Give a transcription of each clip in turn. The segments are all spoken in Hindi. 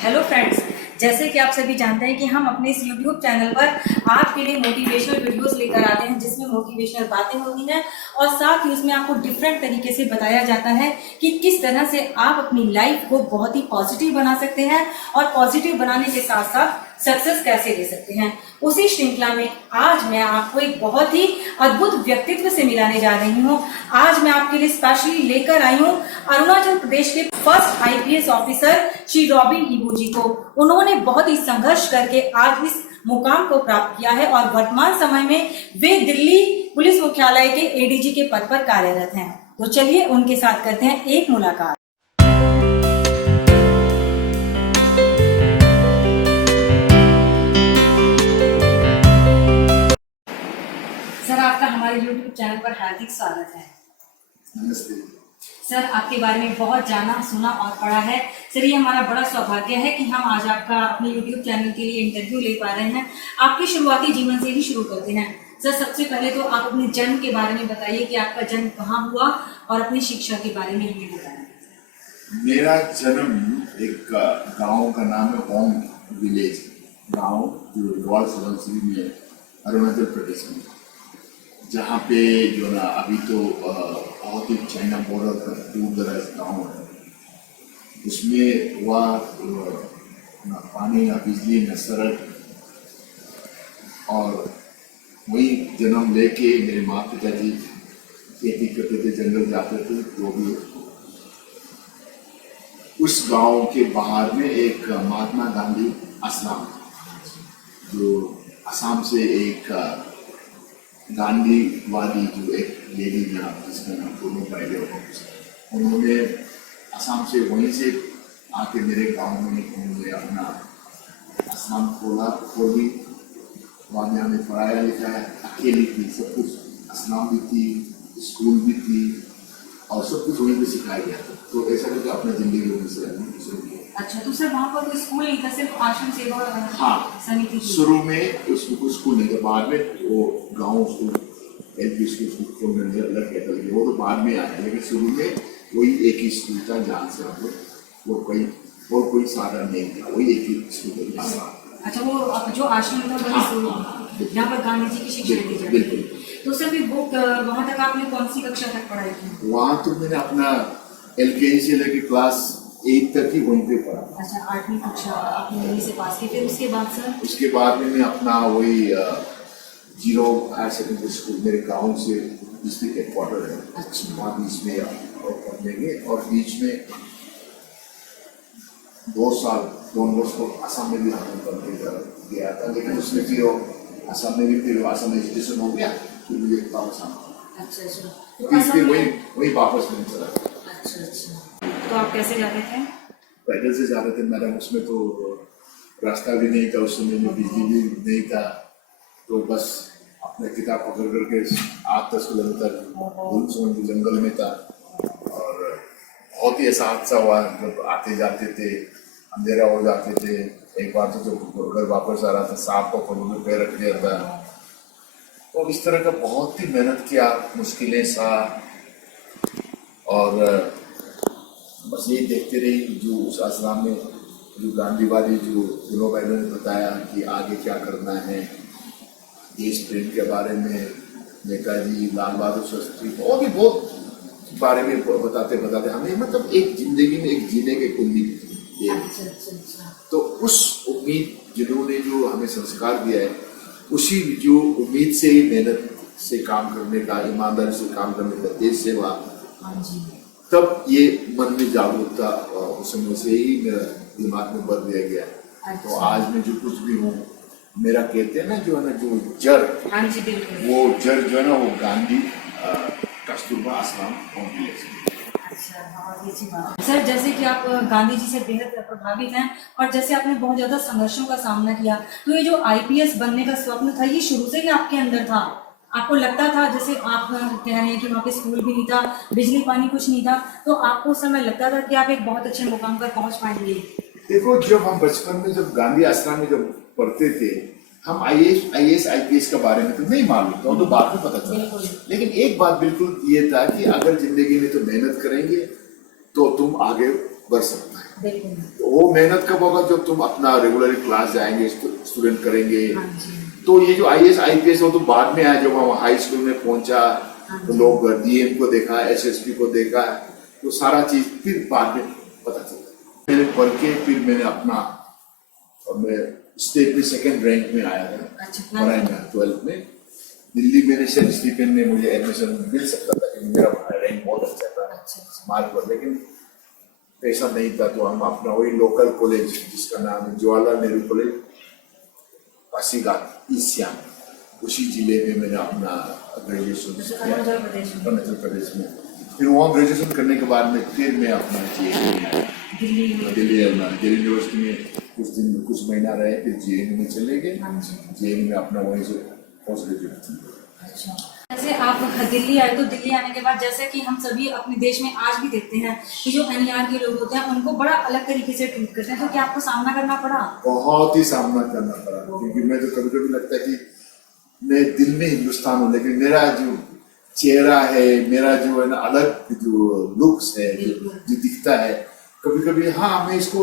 हेलो फ्रेंड्स, जैसे कि आप सभी जानते हैं कि हम अपने इस YouTube चैनल पर आपके लिए मोटिवेशनल वीडियोस लेकर आते हैं जिसमें मोटिवेशनल बातें होती हैं और साथ ही उसमें आपको डिफरेंट तरीके से बताया जाता है कि किस तरह से आप अपनी लाइफ को बहुत ही पॉजिटिव बना सकते हैं और पॉजिटिव बनाने के साथ साथ सक्सेस कैसे ले सकते हैं। उसी श्रृंखला में आज मैं आपको एक बहुत ही अद्भुत व्यक्तित्व से मिलाने जा रही हूँ। आज मैं आपके लिए स्पेशली लेकर आई हूँ अरुणाचल प्रदेश के first IPS officer Shri Robin Ibu ji को। उन्होंने बहुत ही संघर्ष करके आज इस मुकाम को प्राप्त किया है और वर्तमान समय में वे दिल्ली पुलिस मुख्यालय के ADG के पद पर कार्यरत हैं। तो चलिए उनके साथ करते हैं एक मुलाकात। सर, आपका हमारे YouTube चैनल पर हार्दिक स्वागत है। नमस्ते सर, आपके बारे में बहुत जाना सुना और पढ़ा है। सर, ये हमारा बड़ा सौभाग्य है कि हम आज आपका अपने YouTube चैनल के लिए इंटरव्यू ले पा रहे हैं। आपके शुरुआती जीवन से ही शुरू करते हैं। सर, सबसे पहले तो आप अपने जन्म के बारे में बताइए कि आपका जन्म कहाँ हुआ और अपनी शिक्षा के बारे में हमें बताएं। मेरा जन्म एक गांव का नाम है होम विलेज गांव जो लोअर सुबनसिरी में अरुणाचल प्रदेश में, जहाँ पे जो ना अभी तो बहुत ही चाइना बॉर्डर का दूर दराज गाँव है। उसमें हुआ ना पानी ना बिजली ना सड़क, और वही जन्म लेके मेरे माँ पिताजी खेती करते थे, जंगल जाते थे। जो भी उस गांव के बाहर में एक महात्मा गांधी आश्रम, जो असम से एक गांधीवादी जो एक लेडी नाम जिसका नाम दोनों पहले होगा, उन्होंने असम से वहीं से आके मेरे गांव में उन्होंने अपना आश्रम खोली। वहाँ में हमें पढ़ाया लिखाया, अकेली थी, सब कुछ आश्रम भी थी, स्कूल भी थी और सब कुछ वहीं पे सिखाया गया था। तो ऐसा करके अपना जिंदगी में शुरू किया। अच्छा, तो सर वहाँ पर कोई स्कूल नहीं था, सिर्फ आश्रम सेवा समिति थी? शुरू में उसमें कोई स्कूल नहीं था, बाद में वो गाँव स्कूल LP स्कूल में लग गया था, वो तो बाद में आया। लेकिन शुरू में वही एक ही स्कूल था जहाँ से हम लोग वो कोई साधन नहीं था, वही एक ही स्कूल था। अच्छा, वो जो आश्रम था वही जहाँ पर गांधी जी की शिक्षा दी जाती है। बिल्कुल। तो सर फिर वो वहाँ तक आपने कौन सी कक्षा तक पढ़ाई की? वहाँ तो मैंने अपना LKG से लेकर क्लास 8 तक ही वहीं पे पढ़ा। अच्छा, 8वीं कक्षा आपने वहीं से पास की। फिर उसके बाद सर? उसके बाद में मैं अपना वही जीरो हायर सेकेंडरी स्कूल मेरे गाँव से डिस्ट्रिक्ट हेडक्वार्टर है। अच्छा। वहाँ बीच में पढ़ने गए और बीच में 2 वर्ष को असम में भी हमने पढ़ने गया था। लेकिन उसमें फिर असम में भी फिर असम एजुकेशन हो गया, फिर मुझे वापस आना। अच्छा। फिर वही वापस नहीं चला। अच्छा। तो आप कैसे जाते थे? पैदल से जाते थे मैडम। उसमें तो रास्ता भी नहीं था, उस समय में बिजली भी नहीं था, तो बस अपने किताब पकड़ करके 8-10 किलोमीटर जंगल में था। और बहुत ही ऐसा हादसा हुआ, जब आते जाते थे अंधेरा हो जाते थे। एक बार तो जब घर वापस आ रहा था, सांप को पलों में पैर रख दिया था। तो इस तरह का बहुत ही मेहनत किया, मुश्किलें सा, और बस यही देखते रही। जो उस आश्रम में जो गांधीवादी जो दोनों भाइयों ने बताया कि आगे क्या करना है, देश प्रेम के बारे में, नेताजी लाल बहादुर शास्त्री और भी बहुत बारे में बताते हमें, मतलब एक जिंदगी में एक जीने के उम्मीद थी। अच्छा। तो उस उम्मीद जिन्होंने जो हमें संस्कार दिया है, उसी जो उम्मीद से ही मेहनत से काम करने का, ईमानदारी से काम करने का, देश सेवा, तब ये मन में जागरूकता उस समय से ही मेरा दिमाग में भर दिया गया। तो आज मैं जो कुछ भी हूँ, मेरा कहते हैं ना जो है ना, जो जड़, वो जड़ जो है ना, वो गांधी कस्तूरबा आश्रम कॉम्प्लेक्स। अच्छा, बहुत ही अच्छी बात। सर, जैसे कि आप गांधी जी से बेहद प्रभावित हैं और जैसे आपने बहुत ज्यादा संघर्षों का सामना किया, तो ये जो IPS बनने का स्वप्न था, ये शुरू से ही आपके अंदर था? आपको लगता था, जैसे आप कह रहे हैं कि वहाँ पे स्कूल भी नहीं था, बिजली पानी कुछ नहीं था, तो आपको उस समय लगता था कि आप एक बहुत अच्छे मुकाम पर पहुँच पाएंगे? देखो, जब हम बचपन में जब गांधी आश्रम में जब पढ़ते थे, हम IAS IPS के बारे में तो नहीं मालूम था, तो बाद में पता चला। लेकिन एक बात बिल्कुल ये था कि अगर जिंदगी में तो मेहनत करेंगे तो तुम आगे बढ़ सकता है। बिल्कुल। तो वो मेहनत कब होगा जब तुम अपना रेगुलर क्लास जाएंगे, स्टूडेंट करेंगे। हाँ जी। तो ये जो आईएएस आईपीएस वो तो बाद में आया, जब हम हाई स्कूल में पहुंचा तो लोग डीएम को देखा, एसएसपी को देखा, तो सारा चीज फिर बाद में पता चला। मैंने पढ़ के फिर मैंने अपना, और मैं स्टेट में 2nd रैंक में आया था। अच्छा, पढ़ाई में 12th में दिल्ली में सेल्फ स्टीफन में मुझे एडमिशन मिल सकता था क्योंकि मेरा रैंक बहुत अच्छा था मार्क पर, लेकिन पैसा नहीं था। तो हम अपना वही लोकल कॉलेज जिसका नाम है जवाहरलाल नेहरू कॉलेज पासीघाट ईस्ट सियांग, उसी जिले में मैंने अपना ग्रेजुएशन किया अरुणाचल प्रदेश में। फिर वहाँ ग्रेजुएशन करने के बाद में फिर मैं अपना जेएनयू में आया, दिल्ली यूनिवर्सिटी में कुछ महीना रहे, फिर जेएनयू में चले गए। जेएनयू में अपना वहीं से पोस्ट ग्रेजुएट थी। अच्छा, जैसे आप दिल्ली आए तो दिल्ली आने के बाद जैसे कि हम सभी अपने देश में आज भी देखते हैं कि जो एनईआर के लोग होते हैं उनको बड़ा अलग तरीके से ट्रीट करते हैं, तो क्या आपको सामना करना पड़ा? बहुत ही सामना करना पड़ा, क्योंकि मैं तो कभी कभी लगता है कि मैं दिल में हिंदुस्तान हूँ, लेकिन मेरा जो चेहरा है, मेरा जो है ना अलग जो लुक्स है, जो दिखता है, कभी कभी हाँ मैं इसको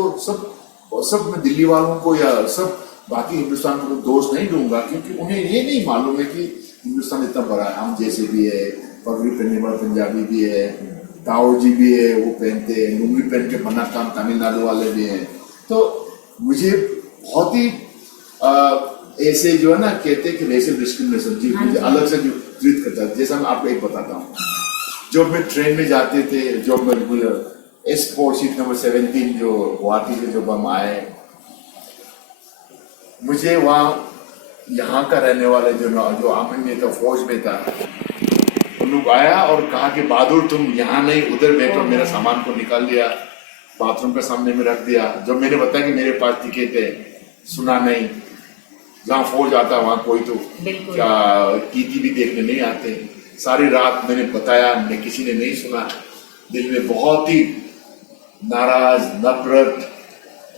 सब मैं दिल्ली वालों को या सब बाकी हिंदुस्तान को दोष नहीं दूंगा, क्योंकि उन्हें ये नहीं मालूम है कि हिंदुस्तान इतना बड़ा है। हम जैसे भी है, पगड़ी पहनने वाला पंजाबी भी है, ताओजी भी है, वो पहनते हैं, लुंगी पहन के बना काम तमिलनाडु वाले भी हैं। तो मुझे बहुत ही ऐसे जो है ना कहते हैं कि रेशियल डिस्क्रिमिनेशन जी मुझे अलग से जो ट्रीट करता है। जैसा मैं आपको एक बताता हूँ, जब मैं ट्रेन में जाते थे, जब मैं S4 सीट नंबर 17 जो गुवाहाटी से जब हम आए, मुझे वहाँ यहाँ का रहने वाले जो आर्मी में था, फौज में था, उन लोग आया और कहा कि बहादुर तुम यहाँ नहीं उधर बैठो। मेरा सामान को निकाल लिया, बाथरूम के सामने में रख दिया। जब मैंने बताया कि मेरे पास टिकट है, सुना नहीं। जहाँ फौज आता वहाँ कोई तो क्या टीटी भी देखने नहीं आते। सारी रात मैंने बताया, मैं किसी ने नहीं सुना। दिल में बहुत ही नाराज, नफरत,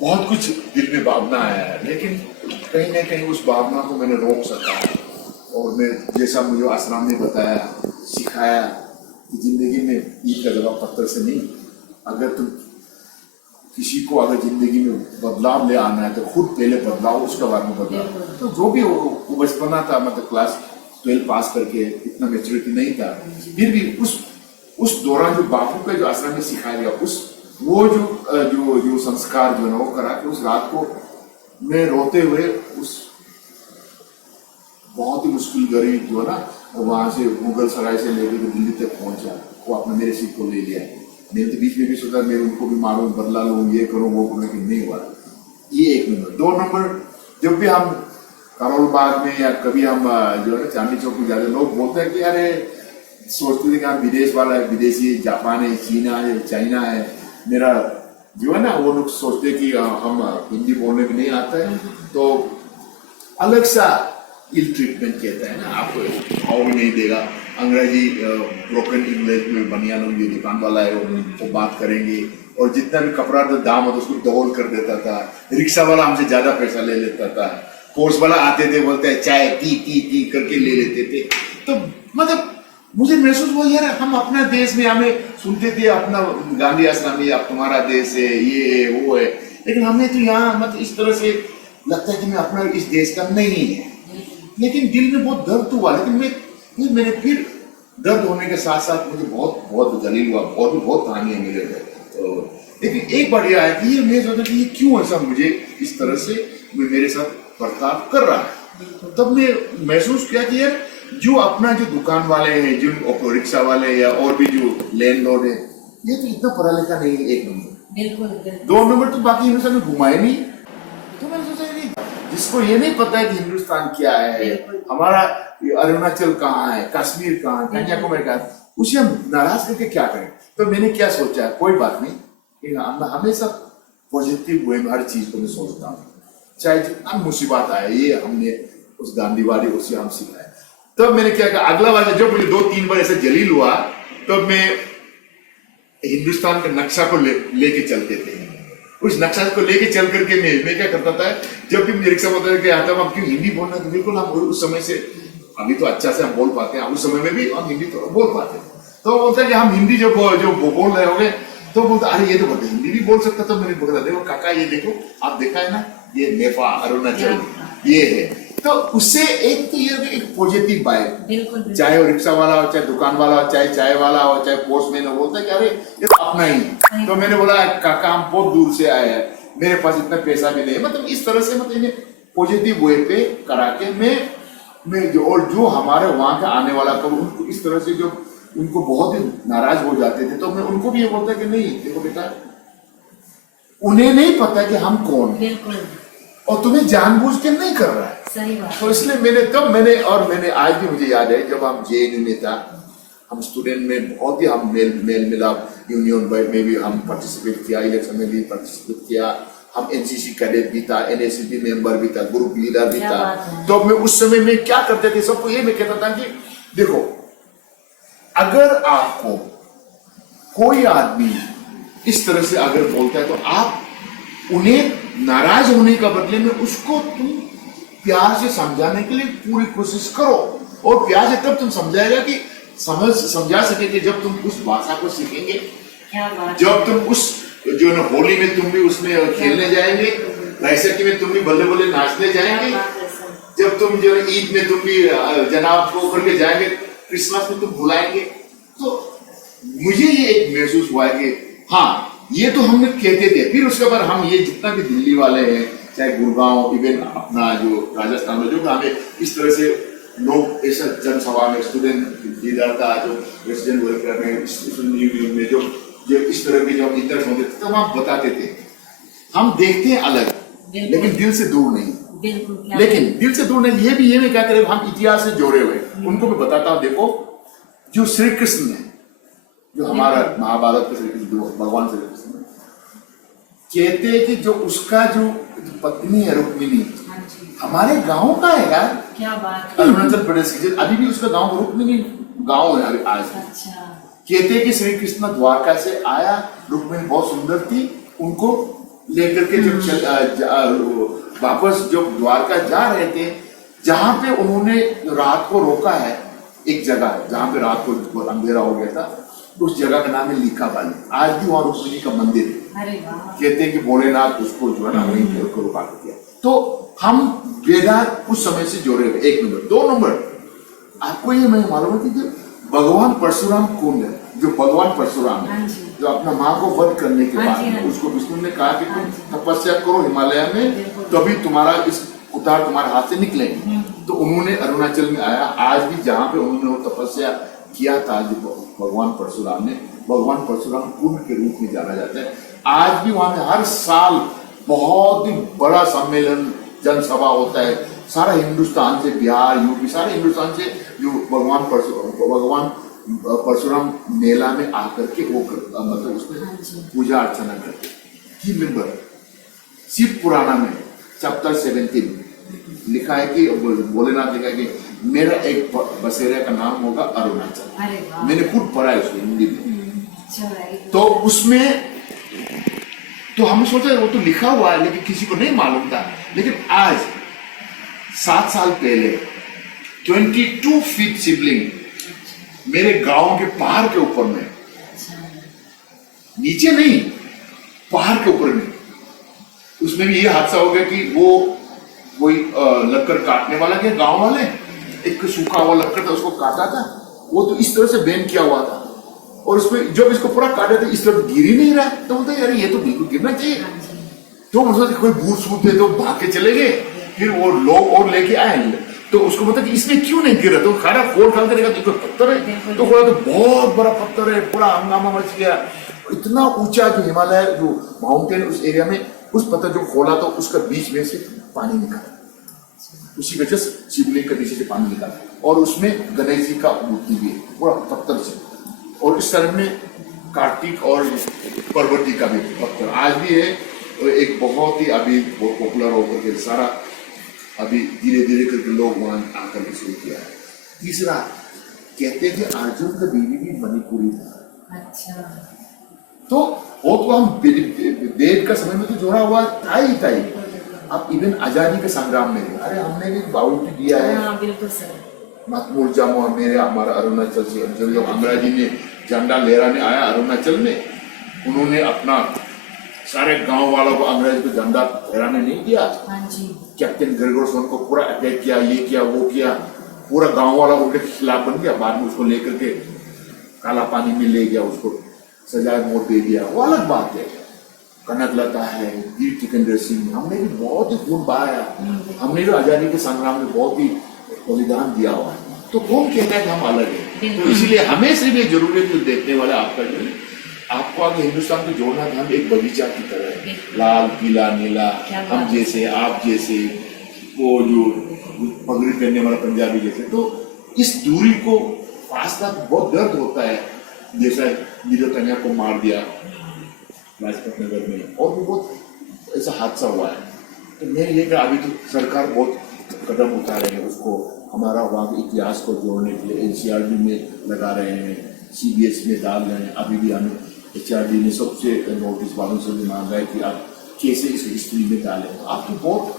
बहुत कुछ दिल में भावना आया है, लेकिन कहीं ना कहीं उस भावना को मैंने रोक सका। और मैं जैसा मुझे आश्रम ने बताया, सिखाया कि जिंदगी में ईद का जवाब पत्थर से नहीं, अगर तुम किसी को अगर जिंदगी में बदलाव ले आना है तो खुद पहले बदलाव, उसके बाद में बदलाव। तो जो भी वो बचपना था, मतलब क्लास 12 पास करके इतना मेच्योरिटी नहीं था, फिर भी उस दौरान जो बापू का जो आश्रम में सिखाया गया, वो जो संस्कार जो है वो करा के उस रात को मैं रोते हुए उस बहुत ही मुश्किल घड़ी जो है ना वहां से मुगल सराय से लेकर दिल्ली तक पहुंचा, वो अपने मेरे सीट को ले लिया। मैंने तो बीच में भी सोचा मैं उनको भी मारूं, बदला लूं, ये करूं वो करूं, लेकिन नहीं हुआ। ये 1 नंबर। 2 नंबर, जब भी हम करोल बाग में या कभी हम जो है ना चांदनी चौक में जाते, लोग बोलते हैं कि अरे सोचते थे कि हम विदेश वाला है, विदेशी जापान है, चीना है, चाइना है। मेरा जो है ना वो लोग सोचते कि हम हिंदी बोलने भी नहीं आता है, तो अलग सा इल ट्रीटमेंट कहता है ना, आपको भाव भी नहीं देगा। अंग्रेजी ब्रोकन इंग्लिश में बनियान जो दुकान वाला है वो बात करेंगे, और जितना भी कपड़ा का दाम होता उसको डबल कर देता था। रिक्शा वाला हमसे ज्यादा पैसा ले लेता था। कोर्स वाला आते थे, बोलते हैं चाय टी करके ले लेते थे। तो मतलब मुझे महसूस हुआ यार हम अपना देश में, हमें सुनते थे अपना गांधी आश्रम है, अब तुम्हारा देश है, ये है वो है, लेकिन हमें तो यहाँ मतलब इस तरह से लगता है कि मैं अपना इस देश का नहीं है। लेकिन दिल में बहुत दर्द हुआ, लेकिन मैंने फिर दर्द होने के साथ साथ मुझे बहुत जलील हुआ, और भी बहुत कहानियां मिले थे। तो लेकिन एक बार यह आया कि ये मैं सोचा कि ये क्यों ऐसा मुझे इस तरह से मेरे साथ बर्ताव कर रहा है। तब मैं महसूस किया कि यार जो अपना जो दुकान वाले हैं, जो ऑटो रिक्शा वाले या और भी जो लैंडलॉर्ड है, ये तो इतना पढ़ा लिखा नहीं है। 1 नंबर। बिल्कुल। 2 नंबर तो बाकी हिंदुस्तान में घुमाए नहीं। तो मैंने सोचा नहीं, जिसको ये नहीं पता है कि हिंदुस्तान क्या है, हमारा अरुणाचल कहाँ है, कश्मीर कहाँ है, कन्याकुमारी कहाँ है, उसे हम नाराज करके क्या करें। तो मैंने क्या सोचा, कोई बात नहीं, हमेशा पॉजिटिव वे में हर चीज को मैं सोचता हूँ, चाहे जितना मुसीबत आए। ये हमने उस गांधीवादी उसे हम सिखाया। तब मैंने क्या कहा, अगला बार जब मुझे 2-3 बार ऐसा जलील हुआ, तब मैं हिंदुस्तान का नक्शा को लेके चलते थे। उस नक्शा को लेके चल करके मैं क्या करता था, जब भी मुझे रिक्शा बता के आता हम क्यों हिंदी बोलना, तो बिल्कुल हम उस समय से, अभी तो अच्छा से हम बोल पाते हैं, उस समय में भी हम हिंदी तो बोल पाते हैं। तो बोलता है कि हम हिंदी जो बोल रहे होंगे, तो बोलता अरे ये तो बोलते हिंदी भी बोल सकता था, मैंने बोला देखो काका ये देखो, आप देखा है ना, ये नेपाल अरुणाचल ये है। तो उससे एक तो ये एक पॉजिटिव वाइब, बिल्कुल चाहे वो रिक्शा वाला हो, चाहे दुकान वाला हो, चाहे चाय वाला हो, चाहे पोस्टमैन हो, बोलता है कि अरे ये तो अपना ही है। तो मैंने बोला काका हम बहुत दूर से आए हैं, मेरे पास इतना पैसा भी नहीं है, मतलब इस तरह से मतलब इन्हें पॉजिटिव वे पे करा के मैं जो और जो हमारे वहां का आने वाला को उनको इस तरह से जो उनको बहुत ही नाराज हो जाते थे, तो मैं उनको भी ये बोलता कि नहीं देखो बेटा, उन्हें नहीं पता कि हम कौन है और तुम्हें जानबूझ के नहीं कर रहा है। सही बात। तो इसलिए मैंने आज भी मुझे याद है जब हम जेएनयू में था, हम स्टूडेंट में बहुत ही हम मेल मिलाप यूनियन में भी हम पार्टिसिपेट किया, इलेक्शन में भी पार्टिसिपेट किया, हम एनसीसी कैडेट भी था, एनएससीपी मेंबर भी था, ग्रुप लीडर भी था। तो मैं उस समय में क्या करते थे, सबको ये मैं कहता था कि देखो अगर आपको कोई आदमी इस तरह से अगर बोलता है तो आप उन्हें नाराज होने का बदले में उसको तुम प्यार से समझाने के लिए पूरी कोशिश करो, और प्यार से तब तुम समझाएगा कि समझा सकेंगे जब तुम उस भाषा को सीखेंगे, जब तुम उस जो ना होली में तुम भी उसमें खेलने जाएंगे, बैसाखी में तुम भी बल्ले बल्ले नाचने जाएंगे, जब तुम जो ईद में तुम भी जनाब को करके जाएंगे, क्रिसमस में तुम बुलाएंगे। तो मुझे ये एक महसूस हुआ है कि हाँ ये तो हमने कहते थे, फिर उसके बाद हम ये जितना भी दिल्ली वाले हैं, चाहे गुड़गांव, इवन अपना जो राजस्थान में जो हमें इस तरह से लोग ऐसा जनसभा में स्टूडेंट लीडर था, जो प्रेसिडेंट वर्कर में जो इस तरह के जो इंटरेस्ट होते थे, तो हम बताते थे हम देखते हैं अलग, लेकिन दिल से दूर नहीं। लेकिन दिल से दूर नहीं, ये मैं क्या करें, हम इतिहास से जोड़े हुए उनको मैं बताता हूँ। देखो जो श्री कृष्ण है, जो हमारा महाभारत का श्री कृष्ण, भगवान श्री कृष्ण कहते हैं कि जो उसका जो पत्नी है रुक्मिणी, हमारे गांव का है यार, क्या बात, अरुणाचल प्रदेश की, अभी भी उसका गांव रुक्मिणी गांव है अभी आज। अच्छा। कहते हैं कि श्री कृष्ण द्वारका से आया, रुक्मिणी बहुत सुंदर थी, उनको लेकर के जब वापस जो द्वारका जा रहे थे, जहां पे उन्होंने रात को रोका है, एक जगह जहां पे रात को अंधेरा हो गया था, उस जगह का नाम है लीकाबाली। आज भी वहां रुक्मिणी का मंदिर है। अरे वाह। कहते हैं कि भोलेनाथ उसको जो है ना वहीं को रुका किया। तो हम वेदांत उस समय से जोड़े हुए। एक नंबर। दो नंबर, आपको ये मैं मालूम है कि भगवान परशुराम कौन है? जो भगवान परशुराम है, जो अपना माँ को वध करने के बाद उसको विष्णु ने कहा कि तुम तपस्या करो हिमालय में, तभी तुम्हारा इस उतार तुम्हारे हाथ से निकलेंगे। तो उन्होंने अरुणाचल में आया, आज भी जहाँ पे उन्होंने वो तपस्या किया था जो भगवान परशुराम ने, भगवान परशुराम कुंड के रूप में जाना जाता है। आज भी वहां में हर साल बहुत ही बड़ा सम्मेलन जनसभा होता है, सारा हिंदुस्तान से, बिहार, यूपी, सारे हिंदुस्तान से जो भगवान परशुराम मेला में आकर के वो मतलब उसमें पूजा अर्चना करते। की मेंबर शिव पुराना में चैप्टर 17 लिखा है कि भोलेनाथ लिखा है कि मेरा एक बसेरा का नाम होगा अरुणाचल। मैंने खुद पढ़ा है उसको हिंदी में। तो उसमें तो हम सोचे वो तो लिखा हुआ है, लेकिन किसी को नहीं मालूम था। लेकिन आज 7 साल पहले 22 फीट शिवलिंग मेरे गांव के पहाड़ के ऊपर में, नीचे नहीं, पहाड़ के ऊपर में, उसमें भी ये हादसा हो गया कि वो कोई लक्कड़ काटने वाला के गांव वाले, एक सूखा हुआ लक्कड़ था उसको काटा था, वो तो इस तरह से बैन किया हुआ था, और उसमें जब इसको पूरा काटा था इस तरफ गिर ही नहीं रहा। तो बोलते यार ये तो बिल्कुल गिरना चाहिए। तो मतलब कोई भूत सूत थे तो भाग के चले गए, फिर वो लोग और लेके आए, तो उसको मतलब कि इसमें क्यों नहीं गिरा, तो खाना खोल खाल करेगा तो पत्थर है, तो बोला तो बहुत बड़ा पत्थर है, पूरा हंगामा मच गया। इतना ऊंचा जो हिमालय जो माउंटेन उस एरिया में, उस पत्थर जो खोला तो उसका बीच में से पानी निकाला, उसी वजह से शिवलिंग के नीचे से पानी निकाला, और उसमें गणेश जी का मूर्ति भी है पूरा पत्थर से, और इस तरह में कार्तिक और पार्वती का भी पत्थर आज भी है। एक बहुत ही अभी बहुत पॉपुलर होकर के सारा अभी धीरे धीरे करके लोग वहां आकर के शुरू किया है। तीसरा, कहते थे अर्जुन का बीवी भी मणिपुरी था। अच्छा। तो वो तो हम वेद का समय में तो जोड़ा हुआ था ही था ही। अब इवन आजादी के संग्राम में अरे हमने भी बाउटी दिया है। बिल्कुल सर। महमूद जामो हमारा अरुणाचल से जब अंग्रेजी ने झंडा लहराने आया अरुणाचल में, उन्होंने अपना सारे गांव वालों को अंग्रेज को झंडा फहराने नहीं दिया। हाँ जी। कैप्टन ग्रेगोर्सन को पूरा अटैक किया, ये किया वो किया, पूरा गांव वाला उनके खिलाफ बन गया। बाद में उसको लेकर के काला पानी में ले गया, उसको सजाए मौत दे दिया, वो अलग बात है। कनकलता है, वीर टिकंदर सिंह, हमने भी बहुत ही खून बहाया, हमने भी आजादी के संग्राम में बहुत ही बलिदान दिया हुआ है। तो कौन कहता है कि हम अलग है? तो इसीलिए हमें सिर्फ ये जरूरी है, देखने वाले आपका जो है, आपको आगे हिंदुस्तान को जोड़ना था। हम एक बगीचा की तरह है, लाल पीला नीला, हम जैसे आप जैसे, वो जो पगड़ी पहनने वाला पंजाबी जैसे। तो इस दूरी को फासला बहुत दर्द होता है, जैसा नीरज कन्या को मार दिया लाजपत नगर में, और भी बहुत ऐसा हादसा हुआ है। तो मैं ये कहा, अभी तो सरकार बहुत कदम उठा रहे हैं उसको, हमारा वहाँ के इतिहास को जोड़ने के लिए एनसीईआरटी में लगा रहे हैं, सीबीएस में डाल रहे हैं। अभी भी हमें एचआरडी ने सबसे नोटिस वालों से भी मांगा है कि आप कैसे इस हिस्ट्री में डालें। आप तो बहुत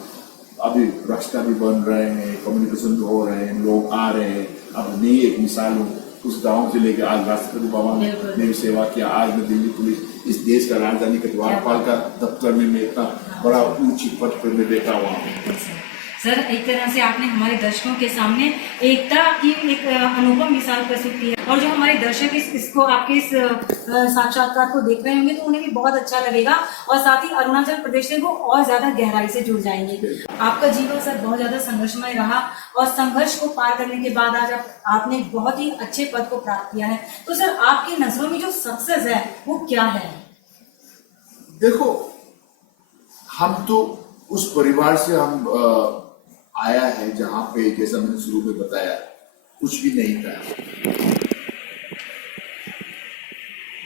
अभी रास्ता भी बन रहे हैं, कम्युनिकेशन भी हो रहे हैं, लोग आ रहे हैं। अब नई एक मिसाल हूँ, उस गांव से लेकर आज राष्ट्रपति भवन में भी सेवा किया, आज मैं दिल्ली पुलिस इस देश का राजधानी के द्वारपाल का दफ्तर में मैं इतना बड़ा ऊंची पद पर मैं बैठा हुआ हूँ। सर, एक तरह से आपने हमारे दर्शकों के सामने एकता की एक अनुपम मिसाल प्रस्तुत की है, और जो हमारे दर्शक इसको आपके इस साक्षात्कार को देख रहे होंगे तो उन्हें भी बहुत अच्छा लगेगा, और साथ ही अरुणाचल प्रदेश से वो और ज्यादा गहराई से जुड़ जाएंगे। आपका जीवन सर बहुत ज्यादा संघर्षमय रहा, और संघर्ष को पार करने के बाद आज आपने बहुत ही अच्छे पद को प्राप्त किया है। तो सर, आपकी नजरों में जो सक्सेस है वो क्या है? देखो, हम तो उस परिवार से हम आया है जहां पे, जैसा मैंने शुरू में बताया, कुछ भी नहीं था।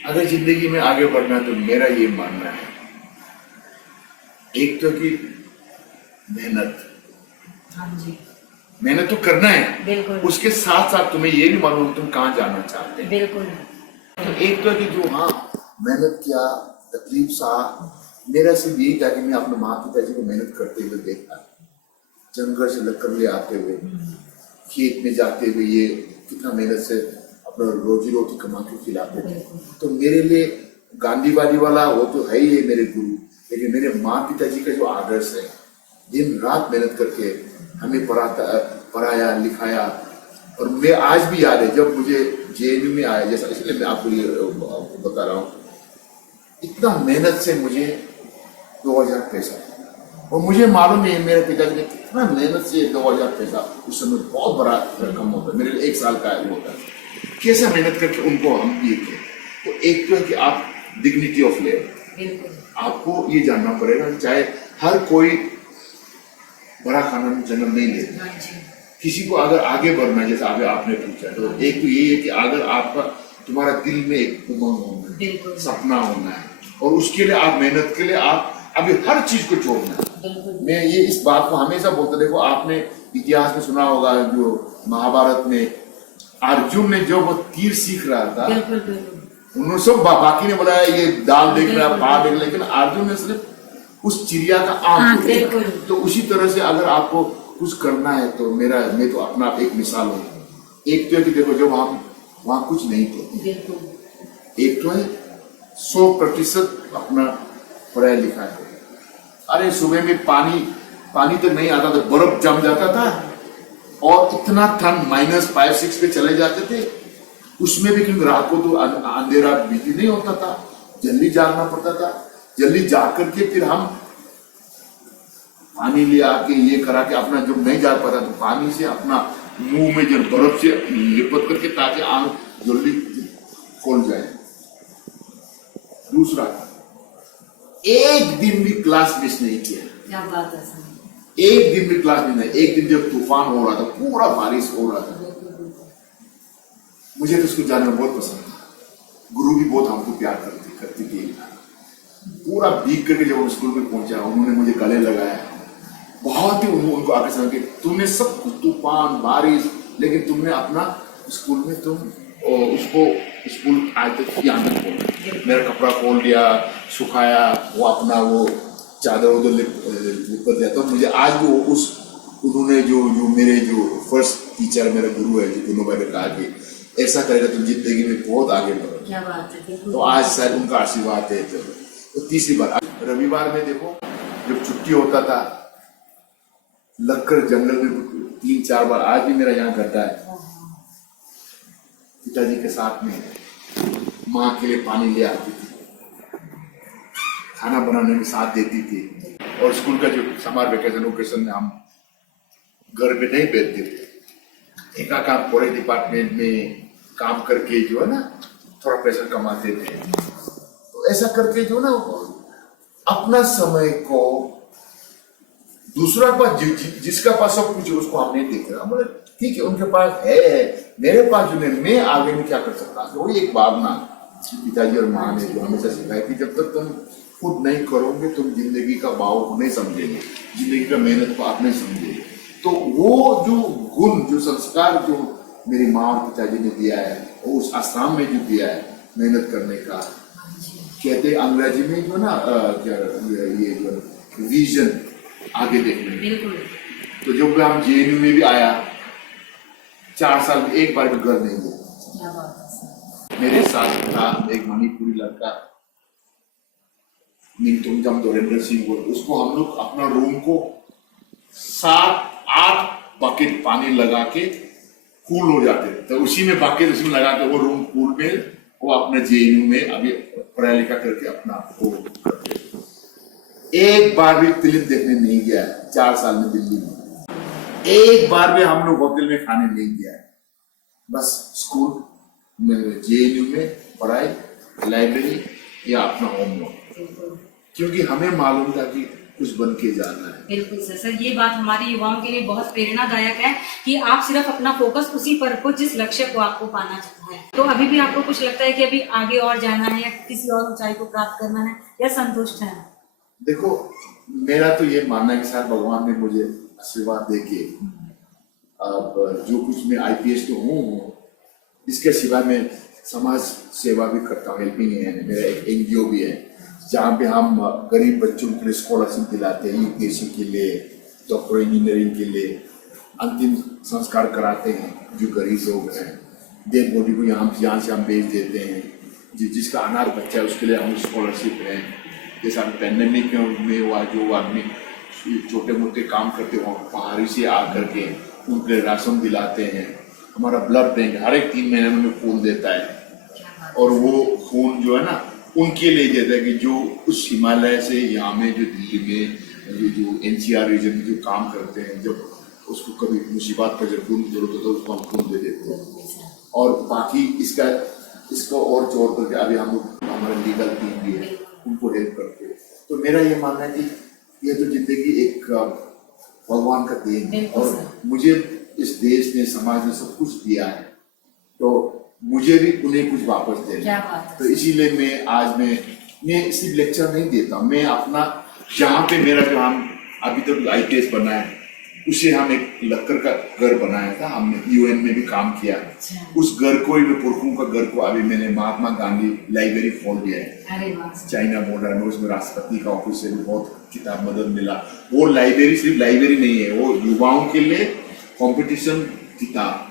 अगर जिंदगी में आगे बढ़ना है तो मेरा ये मानना है, एक तो कि मेहनत, हाँ जी, मेहनत तो करना है, बिल्कुल। उसके साथ साथ तुम्हें ये भी मालूम तुम कहाँ जाना चाहते हैं। बिल्कुल। तो एक तो कि जो हाँ मेहनत किया, तकलीफ सा, मेरा सिर्फ यही था कि मैं अपने माँ पिताजी को मेहनत करते हुए देखा, जंगल से लकड़ ले आते हुए, खेत में जाते हुए, ये कितना मेहनत से अपना रोजी रोटी कमा के खिलाते थे। तो मेरे लिए गांधीवादी वाला वो तो है ही है मेरे गुरु, लेकिन मेरे माँ पिताजी का जो आदर्श है, दिन रात मेहनत करके हमें पढ़ाया लिखाया। और मैं आज भी याद है जब मुझे जेएनयू में आया, जैसा, इसलिए मैं आपको ये बता रहा हूँ, इतना मेहनत से मुझे 2000 पैसा, और मुझे मालूम है मेरे पिताजी ने कितना मेहनत से 2000 पैसा, उस समय बहुत बड़ा रकम होता है, मेरे लिए 1 साल का होता है, कैसे मेहनत करके उनको हम दिए थे। तो एक तो है कि आप डिग्निटी ऑफ लेबर, आपको ये जानना पड़ेगा, चाहे हर कोई बड़ा खाना में जन्म नहीं लेता, किसी को अगर आगे बढ़ना है, जैसे अभी आपने पूछा, तो एक तो ये है कि अगर आपका तुम्हारा दिल में एक उमंग होना है, सपना होना है, और उसके लिए आप मेहनत के लिए आप अभी हर चीज को छोड़ना है। मैं ये इस बात को हमेशा बोलता, देखो आपने इतिहास में सुना होगा, जो महाभारत में अर्जुन ने जो वो तीर सीख रहा था, उन्होंने सब बाकी ने बोला ये दाल देख रहा है, पहाड़ देख, लेकिन अर्जुन ने सिर्फ उस चिड़िया का आंख देखा। तो उसी तरह से अगर आपको कुछ करना है तो मैं तो अपना एक मिसाल हूँ। एक तो है कि देखो, जब हम वहां कुछ नहीं थे, एक तो है 100% अपना पढ़ाई लिखा है। अरे सुबह में पानी तक नहीं आता था, बर्फ जम जाता था, और इतना ठंड -5-6 पे चले जाते थे, उसमें भी क्योंकि रात को तो अंधेरा बिजली नहीं होता था, जल्दी जागना पड़ता था। जल्दी जाग करके फिर हम पानी ले आके ये करा के अपना, जब नहीं जाग पाता तो पानी से अपना मुंह में जब बर्फ से लिपट करके, ताकि आंख जल्दी खोल जाए। दूसरा, एक दिन भी क्लास मिस नहीं किया। क्या बात है सर? एक दिन भी क्लास मिस नहीं। एक दिन जब तूफान हो रहा था, पूरा बारिश हो रहा था, मुझे तो उसको जानना बहुत पसंद था। गुरु भी बहुत हमको प्यार करती थी। पूरा भीग करके जब स्कूल में पहुंचा, उन्होंने मुझे गले लगाया, बहुत ही उनको आकर्षण किया। तुमने सब कुछ, तूफान बारिश, लेकिन तुमने अपना स्कूल में तुम उसको स्कूल आए थे ध्यान रखो। मेरा कपड़ा खोल दिया, सुखाया, वो अपना वो चादर उधर लिप दिया। तो मुझे आज भी उन्होंने जो मेरे जो फर्स्ट टीचर, मेरा गुरु है, जो दोनों भाई ने कहा कि ऐसा करेगा तो जिंदगी में बहुत आगे बढ़ो। क्या बात है। तो आज शायद उनका आशीर्वाद है। तो तीसरी बार रविवार में देखो, जब छुट्टी होता था लगकर जंगल में 3-4 बार, आज भी मेरा यहाँ घटा है, पिताजी के साथ में माँ के लिए पानी ले आती थी, खाना बनाने में साथ देती थी। और स्कूल का जो समर वेकेशन में हम घर पे नहीं बैठते थे, एक काम फॉरेस्ट डिपार्टमेंट में काम करके जो है ना थोड़ा पैसा कमाते थे। तो ऐसा करके जो ना अपना समय को दूसरा पास जिसका पास सब कुछ है उसको हम नहीं देख रहे। बोले ठीक है, उनके पास है, मेरे पास जो है, मैं आगे में क्या कर सकता हूँ। वही एक भावना पिताजी और माँ ने जो हमेशा सिखाई कि जब तक तुम खुद नहीं करोगे तुम जिंदगी का भाव को नहीं समझेंगे, जिंदगी का मेहनत को आप नहीं समझेंगे। तो वो जो गुण, जो संस्कार जो मेरी माँ और पिताजी ने दिया है, और उस आश्रम में जो दिया है मेहनत करने का, कहते हैं अंग्रेजी में जो ना ये जो विजन, आगे देखने। बिल्कुल। तो जब हम जेएनयू में भी आया, 4 साल में एक बार भी घर नहीं गया। क्या बात है सर। मेरे साथ था एक मणिपुरी लड़का निंगथुमजम दोरेंद्र सिंह, उसको हम लोग अपना रूम को 7-8 बकेट पानी लगा के कूल हो जाते, तो उसी में बकेट उसमें लगा के वो रूम कूल में वो अपना जेएनयू में अभी पढ़ाई लिखा करके अपना वो करते। एक बार भी फिल्म देखने नहीं गया 4 साल में दिल्ली में, एक बार भी हम लोग होटल में खाने नहीं गया है। बस स्कूल में जेएनयू में पढ़ाई, लाइब्रेरी या अपना होमवर्क, क्योंकि हमें मालूम था कि कुछ बन के जाना है। बिल्कुल सर, ये बात हमारे युवाओं के लिए बहुत प्रेरणादायक है कि आप सिर्फ अपना फोकस उसी पर को, जिस लक्ष्य को आपको पाना चाहता है। तो अभी भी आपको कुछ लगता है कि अभी आगे और जाना है या किसी और ऊंचाई को प्राप्त करना है, या संतुष्ट है? देखो, मेरा तो ये मानना है कि शायद भगवान ने मुझे आशीर्वाद देके अब जो कुछ मैं आईपीएस तो हूँ, इसके सिवा मैं समाज सेवा भी करता हूँ। हेल्पिंग है, मेरा एक एनजीओ भी है जहाँ पे हम गरीब बच्चों के लिए स्कॉलरशिप दिलाते हैं, यूपीएससी के लिए, डॉक्टर इंजीनियरिंग के लिए, अंतिम संस्कार कराते हैं जो गरीब लोग हैं। डेड बॉडी को यहाँ से हम भेज देते हैं, जिसका अनाथ बच्चा है उसके लिए हम स्कॉलरशिप है। जैसा पैंडेमिक में हुआ, जो आदमी छोटे मोटे काम करते हो पहाड़ी से आ करके उनके लिए राशन दिलाते हैं। हमारा ब्लड बैंक हर एक 3 महीने में खून देता है, और वो खून जो है ना उनके लिए देता है कि जो उस हिमालय से यहाँ में जो दिल्ली में जो एनसीआर रीजन में जो काम करते हैं, जब उसको कभी मुसीबत पर जब खून की जरूरत होता है उसको हम खून दे देते हैं। और बाकी इसको और जोड़ करके अभी हम हमारा लीगल टीम भी है, उनको हेल्प करते हैं। तो मेरा ये मानना है कि ये तो जिंदगी एक भगवान का देन है, और मुझे इस देश ने, समाज ने सब कुछ दिया है, तो मुझे भी उन्हें कुछ वापस देना है। तो इसीलिए मैं सिर्फ लेक्चर नहीं देता, मैं अपना जहाँ पे मेरा जो हम अभी तक आईपीएस बना है उसे हम एक लक्कर का घर बनाया था, हमने यूएन में भी काम किया। उस घर को ही, पुरखों का घर को अभी मैंने महात्मा गांधी लाइब्रेरी खोल दिया है चाइना बॉर्डर में। उसमें राष्ट्रपति का ऑफिस से भी बहुत किताब मदद मिला। वो लाइब्रेरी सिर्फ लाइब्रेरी नहीं है, वो युवाओं के लिए कंपटीशन किताब,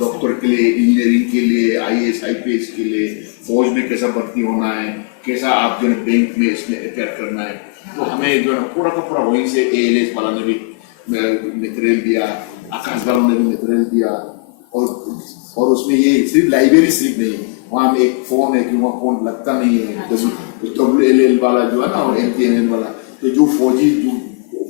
डॉक्टर के लिए, इंजीनियरिंग के लिए, आईएएस आईपीएस के लिए, फौज में कैसा भर्ती होना है, कैसा आप जो है बैंक में इसमें अटैक करना है। तो हमें जो है पूरा का पूरा वहीं से एएलएस वाला ने भी मटेरियल दिया, आकाश वालों ने भी मटेरियल दिया। और उसमें ये सिर्फ लाइब्रेरी सिर्फ नहीं, वहाँ में एक फोन है कि वहाँ फोन लगता नहीं है, WLL वाला जो है ना, और MTNL वाला, तो जो फौजी जो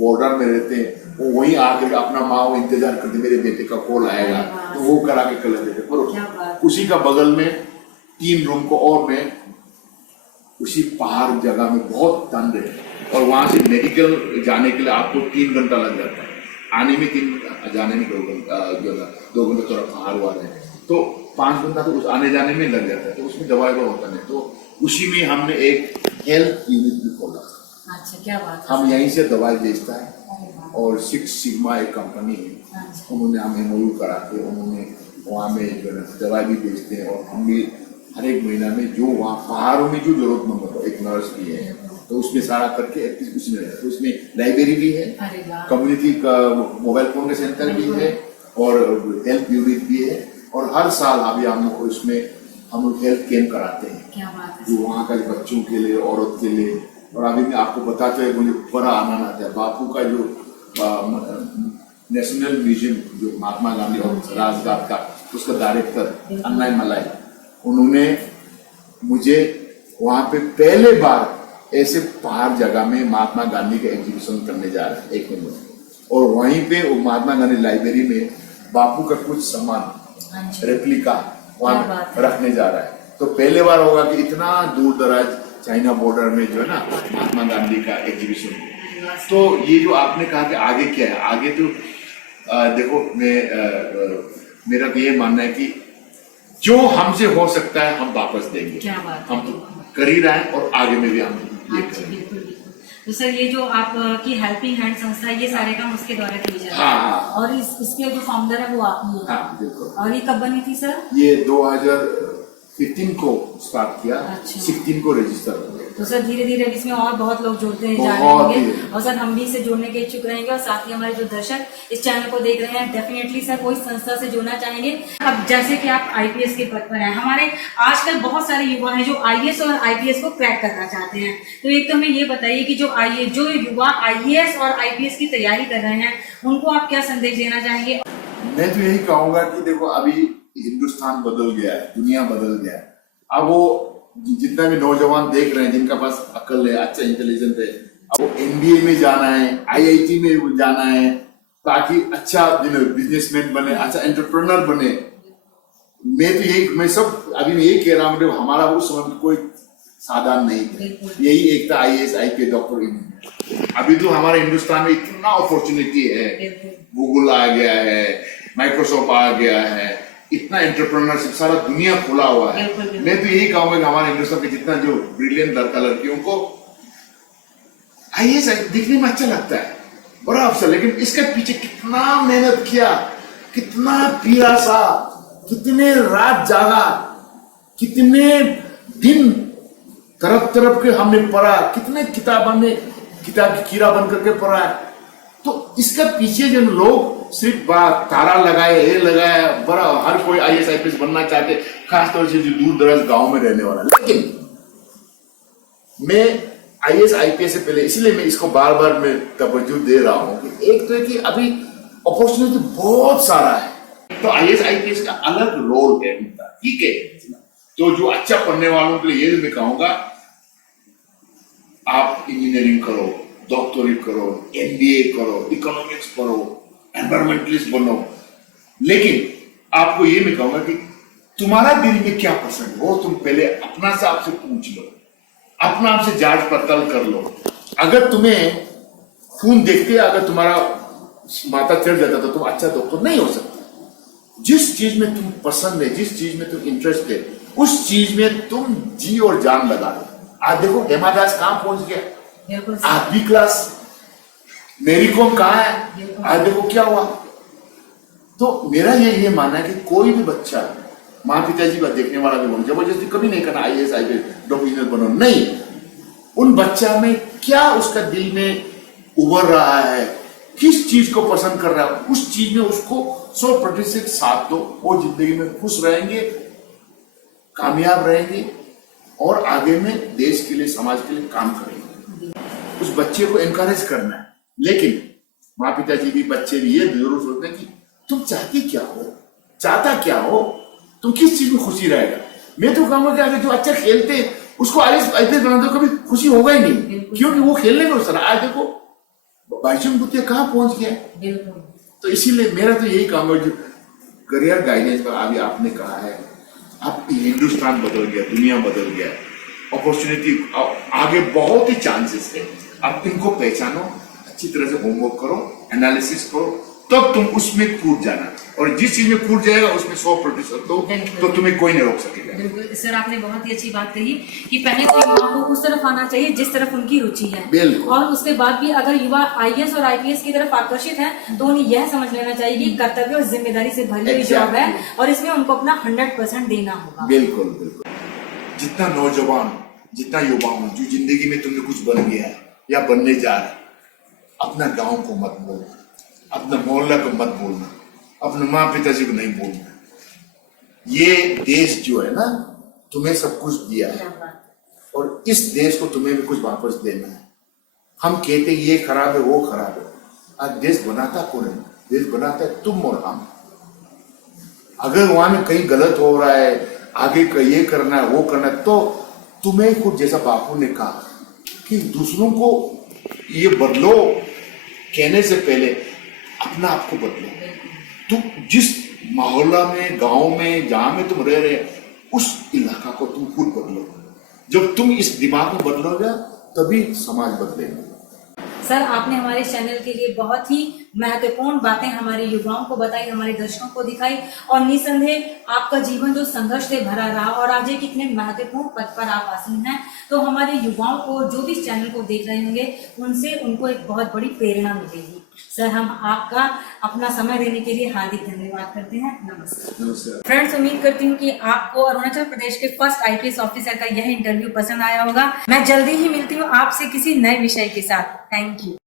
बॉर्डर में रहते हैं वो वहीं आकर अपना माँ इंतजार करते, मेरे बेटे का कॉल आएगा, तो वो करा के कर लेते थे। पर उसी का बगल में 3 रूम को, और मैं उसी पहाड़ जगह में बहुत ठंड है, और वहां से मेडिकल जाने के लिए आपको 3 घंटा लग जाता है, आने में 3 घंटा, जाने में 2 घंटा, 2 घंटा थोड़ा पहाड़ वाले हैं, तो 5 घंटा तो उस आने जाने में लग जाता है। तो उसमें दवाई का होता नहीं, तो उसी में हमने एक हेल्थ यूनिट भी खोला। अच्छा, क्या बात है। हम यहीं से दवाई बेचता है, और 6 सिग्मा एक कंपनी है, उन्होंने हमें MOU करा के उन्होंने वहाँ में जो है दवाई भी बेचते हैं। और हम भी हर एक महीना में जो वहाँ पहाड़ों में जो जरूरतमंद हो, एक नर्स भी है, तो उसमें सारा करके उसमें रहता है। तो उसमें लाइब्रेरी भी है, कम्युनिटी का मोबाइल फोन का सेंटर भी है, और हेल्थ यूनिट भी है। और हर साल अभी हम उसमें हम लोग हेल्थ कैंप कराते हैं, क्या बात है जो वहाँ का बच्चों के लिए, औरत के लिए। और अभी मैं आपको बताते हुए मुझे बड़ा आनंद आता है, बापू का जो नेशनल म्यूजियम जो महात्मा गांधी और राजघाट का, उसका डायरेक्टर अन्नाई मलाई, उन्होंने मुझे वहाँ पे पहले बार ऐसे पहाड़ जगह में महात्मा गांधी का एग्जीबिशन करने जा रहे हैं 1 महीने, और वहीं पे वो महात्मा गांधी लाइब्रेरी में बापू का कुछ सामान हाँ जी। रेप्लिका क्या वहाँ बात है। रखने जा रहा है। तो पहले बार होगा कि इतना दूर दराज चाइना बॉर्डर में जो है ना महात्मा गांधी का एग्जीबिशन। तो ये जो आपने कहा कि आगे क्या है, आगे तो देखो मेरा तो ये मानना है कि जो हमसे हो सकता है हम वापस देंगे। क्या बात है। हम तो कर ही रहे हैं और आगे में भी हम ये हाँ जी, करेंगे। बिल्कुल बिल्कुल। तो सर ये जो आपकी हेल्पिंग हैंड संस्था है, ये सारे काम उसके द्वारा किए जा रहे हैं। हाँ। और इसके जो फाउंडर है वो आप ही हैं। हाँ बिल्कुल। और ये कब बनी थी सर? ये 2015 को स्टार्ट किया, अच्छा। 16 को रजिस्टर हो गया। तो सर धीरे धीरे इसमें और बहुत लोग जुड़ते जा रहे बहुत होंगे, ही। और सर हम भी इससे जुड़ने के इच्छुक रहेंगे, और साथ ही हमारे जो दर्शक इस चैनल को देख रहे हैं डेफिनेटली सर वो इस संस्था से जुड़ना चाहेंगे। अब जैसे कि आप आईपीएस के पद पर हैं, हमारे आजकल बहुत सारे युवा हैं जो आईएएस और आईपीएस को क्रैक करना चाहते हैं। तो एक तो हमें ये बताइए कि जो युवा आईएएस और आईपीएस की तैयारी कर रहे हैं उनको आप क्या संदेश देना चाहेंगे? मैं तो यही कहूंगा कि देखो अभी हिंदुस्तान बदल गया है, दुनिया बदल गया है। अब वो जितना भी नौजवान देख रहे हैं जिनका पास अकल है, अच्छा इंटेलिजेंट है, अब वो एमबीए में जाना है, आईआईटी में जाना है, ताकि अच्छा बिजनेसमैन बने, अच्छा एंटरप्रेन्योर बने। मैं यही कह रहा हूँ, हमारा उस समय कोई साधन नहीं था, यही एक था आईएएस आईपीएस डॉक्टर। अभी तो हमारे हिंदुस्तान में इतना अपॉर्चुनिटी है, गूगल आ गया है, माइक्रोसॉफ्ट आ गया है, इतना एंटरप्रेन्योरशिप, सारा दुनिया खुला हुआ है। मैं तो यही कहूंगा कि हमारे हिंदुस्तान के जितना जो ब्रिलियंट लड़का लड़कियों को आईएएस दिखने में अच्छा लगता है, बड़ा अफसर, लेकिन इसके पीछे कितना मेहनत किया, कितना पीड़ा सा, कितने रात जागा, कितने दिन तरफ तरफ के हमने पढ़ा, कितने किताब हमने किताब की कीड़ा बन करके पढ़ा है। तो इसका पीछे जो लोग सिर्फ तारा लगाए, ये लगाया, बड़ा हर कोई आईएएस आईपीएस बनना चाहते, खासतौर से जो दूर दराज गांव में रहने वाला। लेकिन मैं आईएएस आईपीएस से पहले, इसलिए मैं इसको बार बार मैं तवज्जो दे रहा हूं कि एक तो है कि अभी अपॉर्चुनिटी बहुत सारा है, तो आईएएस आईपीएस का अलग रोल है, ठीक है। तो जो अच्छा पढ़ने वालों के लिए ये मैं कहूंगा, आप इंजीनियरिंग करो, डॉक्टरेट करो, एमबीए करो, इकोनॉमिक्स पढ़ो, एनवायरमेंटलिस्ट बनो, लेकिन आपको ये मैं कहूंगा कि तुम्हारा दिल में क्या पसंद है वो तुम पहले अपना से आपसे पूछ लो, अपना आपसे जांच पड़ताल कर लो। अगर तुम्हें खून देखते अगर तुम्हारा माथा चढ़ जाता तो तुम अच्छा डॉक्टर नहीं हो सकता। जिस चीज में तुम पसंद है, जिस चीज में तुम इंटरेस्ट है, उस चीज में तुम जी और जान लगा दो। आज देखो हेमा दास कहां पहुंच गया, आठवीं क्लास, मेरी कॉम कहाँ है, आज देखो क्या हुआ। तो मेरा ये मानना है कि कोई भी बच्चा माँ पिताजी का देखने वाला भी बनो, जबरदस्ती कभी नहीं करना आईएएस आईपीएस डॉक्टर इंजीनियर बनो, नहीं। उन बच्चा में क्या उसका दिल में उभर रहा है, किस चीज को पसंद कर रहा है, उस चीज में उसको 100% साथ दो, वो जिंदगी में खुश रहेंगे, कामयाब रहेंगे और आगे में देश के लिए, समाज के लिए काम करेंगे। उस बच्चे को एनकरेज करना है, लेकिन माँ पिताजी भी, बच्चे भी ये जरूर सोचते हैं कि तुम चाहती क्या हो, चाहता क्या हो, तुम किस चीज में खुशी रहेगा। मैं तो कहूंगा कि अगर जो अच्छा खेलते उसको आईएएस बना दो, कभी खुशी होगा ही नहीं, क्योंकि वो खेलने में उसरा। आज देखो भाईचुंग भूतिया कहाँ पहुंच गया। तो इसीलिए मेरा तो यही काम है, जो करियर गाइडेंस पर अभी आपने कहा है, अब हिंदुस्तान बदल गया, दुनिया बदल गया, अपॉर्चुनिटी आगे बहुत ही चांसेस है। अब इनको पहचानो, अच्छी तरह से होमवर्क करो, एनालिसिस करो, तब तुम उसमें कूद जाना, और जिस चीज में कूद जाएगा उसमें 100% दो, तो तुम्हें कोई नहीं रोक सकेगा। बिल्कुल सर, आपने बहुत ही अच्छी बात कही कि पहले तो युवाओं को उस तरफ आना चाहिए जिस तरफ उनकी रुचि है, और उसके बाद भी अगर युवा आईएएस और आईपीएस की तरफ आकर्षित है तो उन्हें यह समझ लेना चाहिए कि कर्तव्य और जिम्मेदारी से भरी हुई जॉब है, और इसमें उनको अपना 100% देना होगा। बिल्कुल बिल्कुल। जितना नौजवान, जितना युवा हो, जो जिंदगी में तुमने कुछ बन गया या बनने जा रहा है, अपना गांव को मत बोलना, अपना मोहल्ला को मत बोलना, अपने माँ पिताजी को नहीं बोलना। ये देश जो है ना, तुम्हें सब कुछ दिया क्या है बात। और इस देश को तुम्हें भी कुछ वापस देना है। हम कहते ये खराब है वो खराब है, आज देश बनाता कौन है? देश बनाता है तुम और हम। अगर वहां में कहीं गलत हो रहा है, आगे ये करना है वो करना है, तो तुम्हें खुद, जैसा बापू ने कहा कि दूसरों को ये बदलो कहने से पहले अपना आप को बदलो। तुम जिस मोहल्ला में, गांव में, जहां में तुम रह रहे उस इलाका को तुम खुद बदलो। जब तुम इस दिमाग में बदलोगे तभी समाज बदलेगा। सर, आपने हमारे चैनल के लिए बहुत ही महत्वपूर्ण बातें हमारे युवाओं को बताई, हमारे दर्शकों को दिखाई, और निसंदेह आपका जीवन जो संघर्ष से भरा रहा और आज एक इतने महत्वपूर्ण पद पर आप आसीन हैं, तो हमारे युवाओं को जो भी इस चैनल को देख रहे होंगे उनसे उनको एक बहुत बड़ी प्रेरणा मिलेगी। सर, हम आपका अपना समय देने के लिए हार्दिक धन्यवाद करते हैं। नमस्कार। नमस्कार। फ्रेंड्स, उम्मीद करती हूँ कि आपको अरुणाचल प्रदेश के फर्स्ट आईपीएस ऑफिसर का यह इंटरव्यू पसंद आया होगा। मैं जल्दी ही मिलती हूँ आपसे किसी नए विषय के साथ। Thank you.